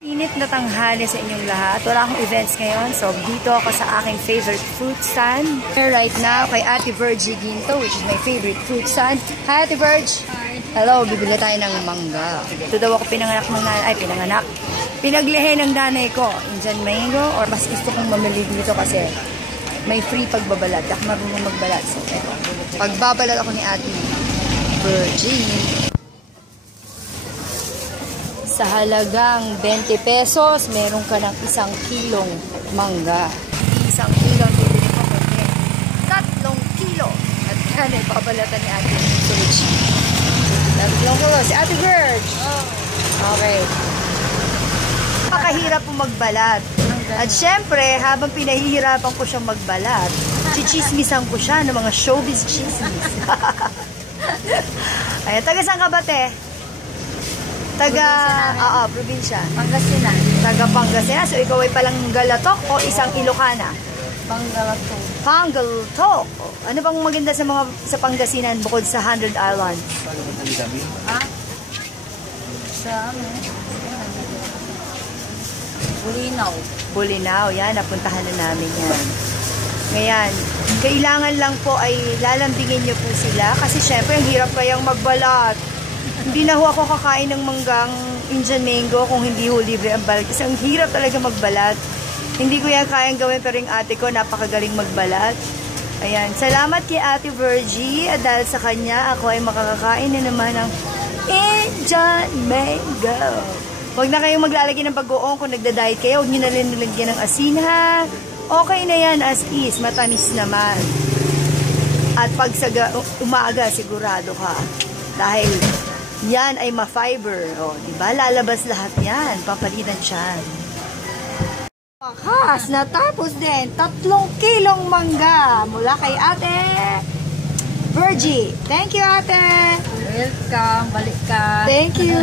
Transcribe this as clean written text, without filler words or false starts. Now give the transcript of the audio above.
Init na tanghali sa inyong lahat. Wala akong events ngayon. So, dito ako sa aking favorite fruit stand. Here right now kay Ate Virgie Ginto, which is my favorite fruit stand. Hi, Ate Virgie! Hi! Hello, bibili tayo ng mangga. Ito daw ako pinanganak ng nanay. Ay, pinanganak. Pinaglihe ng nanay ko. Indian mango. Or mas gusto kong mamili dito kasi may free pagbabalat. Ako marunong magbalat. So, eto. Pagbabalat ako ni Ate Virgie. Sa halagang 20 pesos, meron ka ng 1 kilong mangga. 1 kilo, bibili ko ko 3 kilo. At yan ay pabalatan ni Ate Virgie. 3 kilo. Si Ate Virgie. Okay. Napakahirap po magbalat. At syempre, habang pinahihirapan ko siyang magbalat, chichismisan ko siya ng mga showbiz chismis. Ayan, taga saan ka ba, te? Taga, probinsya. Pangasinan. Taga Pangasinan. So, ikaw ay palang Galatok o isang Ilocana? Pangalatok. Pangalatok. Ano bang maganda sa Pangasinan bukod sa 100 Islands? Ha? Sa ano? Bulinaw. Bulinaw. Yan, napuntahan na namin yan. Ngayon, kailangan lang po ay lalambingin niyo po sila kasi syempre, ang hirap kayang magbalat. Hindi na ho ako kakain ng manggang Indian mango kung hindi ho libre ang balat. Kasi ang hirap talaga magbalat. Hindi ko yan kayang gawin pero yung ate ko napakagaling magbalat. Ayan. Salamat kay Ate Virgie. Dahil sa kanya ako ay makakakain na naman ng Indian mango. Huwag na kayong maglalagay ng pag-uong kung nagda-diet kayo. Huwag nyo na rin nilagyan ng asin ha. Okay na yan as is. Matamis naman. At pag umaga sigurado ka. Dahil yan ay ma-fiber. O, diba? Lalabas lahat yan. Papalitan siya. Wakas, natapos din. 3 kilong mangga mula kay Ate Virgie. Thank you, Ate. Welcome. Balik ka. Thank you.